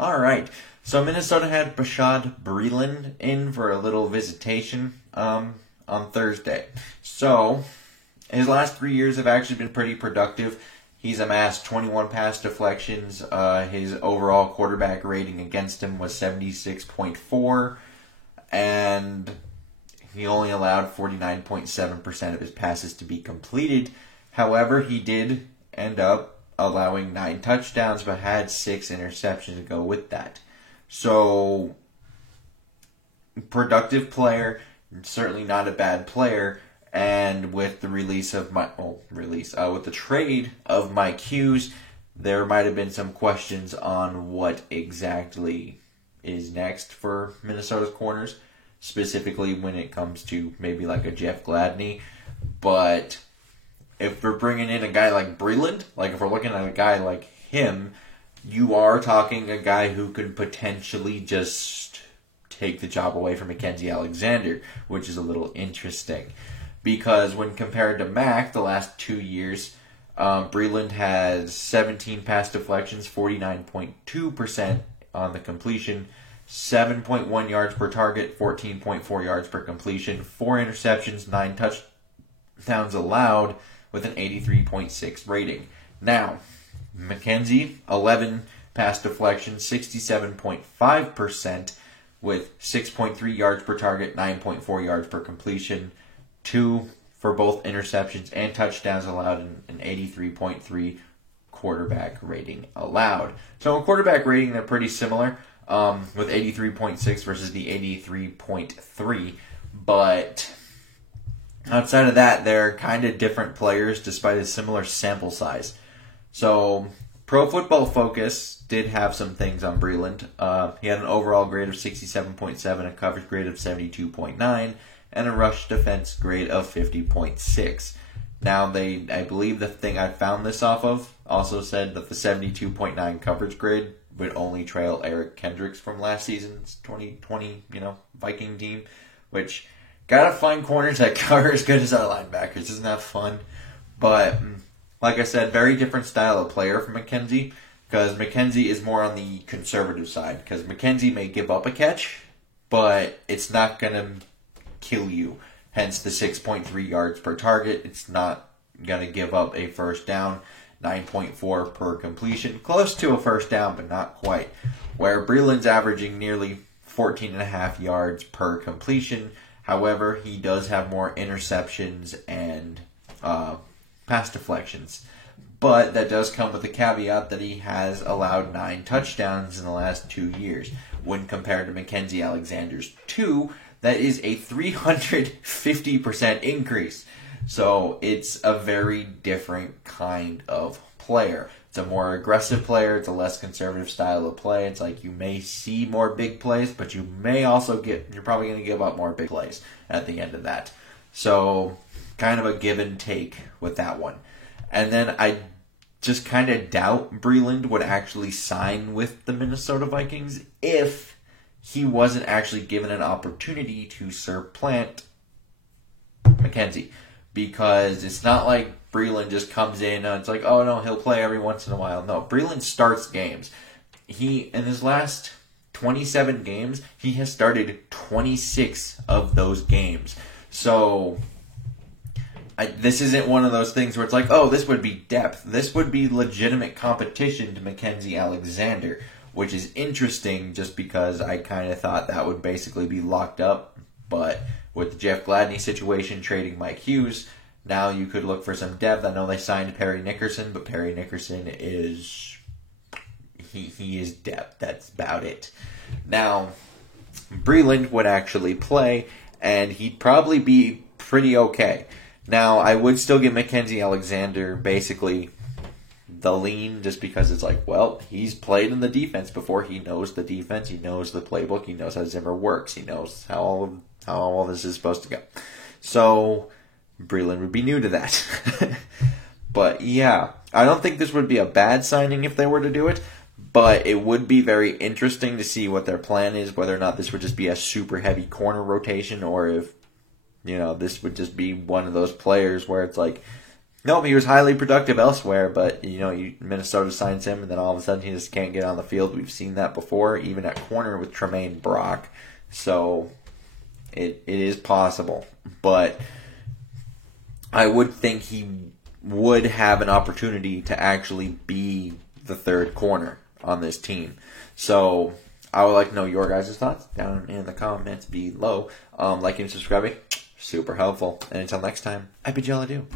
All right. So Minnesota had Bashad Breeland in for a little visitation on Thursday. So his last 3 years have actually been pretty productive. He's amassed 21 pass deflections. His overall quarterback rating against him was 76.4, and he only allowed 49.7% of his passes to be completed. However, he did end up allowing 9 touchdowns, but had 6 interceptions to go with that. So, productive player, certainly not a bad player. And with the with the trade of Mike Hughes, there might have been some questions on what exactly is next for Minnesota's corners, specifically when it comes to maybe like a Jeff Gladney. But if we're bringing in a guy like Breeland, like if we're looking at a guy like him, you are talking a guy who could potentially just take the job away from Mackenzie Alexander, which is a little interesting. Because when compared to Mac, the last 2 years, Breeland has 17 pass deflections, 49.2% on the completion, 7.1 yards per target, 14.4 yards per completion, 4 interceptions, 9 touchdowns allowed, with an 83.6 rating. Now, Mackenzie, 11 pass deflections, 67.5%, with 6.3 yards per target, 9.4 yards per completion, 2 for both interceptions and touchdowns allowed, and an 83.3 quarterback rating allowed. So in quarterback rating, they're pretty similar, with 83.6 versus the 83.3. But outside of that, they're kind of different players despite a similar sample size. So Pro Football Focus did have some things on Breeland. He had an overall grade of 67.7, a coverage grade of 72.9, and a rush defense grade of 50.6. Now, I believe the thing I found this off of also said that the 72.9 coverage grade would only trail Eric Kendricks from last season's 2020, Viking team, which gotta find corners that cover as good as our linebackers. Isn't that fun? But like I said, very different style of player from Mackenzie, because Mackenzie is more on the conservative side, because Mackenzie may give up a catch, but it's not going to kill you. Hence the 6.3 yards per target. It's not going to give up a first down. 9.4 per completion. Close to a first down, but not quite. Where Breeland's averaging nearly 14.5 yards per completion. However, he does have more interceptions and pass deflections. But that does come with the caveat that he has allowed 9 touchdowns in the last 2 years. When compared to Mackenzie Alexander's 2, that is a 350% increase. So it's a very different kind of player. It's a more aggressive player. It's a less conservative style of play. It's like you may see more big plays, but you may also you're probably going to give up more big plays at the end of that. So kind of a give and take with that one. And then I just kind of doubt Breeland would actually sign with the Minnesota Vikings if he wasn't actually given an opportunity to supplant Mackenzie. Because it's not like Breeland just comes in and it's like, oh no, he'll play every once in a while. No, Breeland starts games. In his last 27 games, he has started 26 of those games. So this isn't one of those things where it's like, oh, this would be depth. This would be legitimate competition to Mackenzie Alexander, which is interesting just because I kind of thought that would basically be locked up. But with the Jeff Gladney situation, trading Mike Hughes, now you could look for some depth. I know they signed Perry Nickerson, but Perry Nickerson is... He is depth. That's about it. Now, Breeland would actually play, and he'd probably be pretty okay. Now, I would still give Mackenzie Alexander basically the lean, just because it's like, well, he's played in the defense before. He knows the defense. He knows the playbook. He knows how Zimmer works. He knows how all this is supposed to go. So, Breeland would be new to that. But, yeah, I don't think this would be a bad signing if they were to do it. But it would be very interesting to see what their plan is, whether or not this would just be a super heavy corner rotation, or if, this would just be one of those players where it's like, No, he was highly productive elsewhere, but Minnesota signs him, and then all of a sudden he just can't get on the field. We've seen that before, even at corner with Tremaine Brock. So it is possible, but I would think he would have an opportunity to actually be the third corner on this team. So I would like to know your guys' thoughts down in the comments below. Liking and subscribing, super helpful. And until next time, I bid y'all adieu.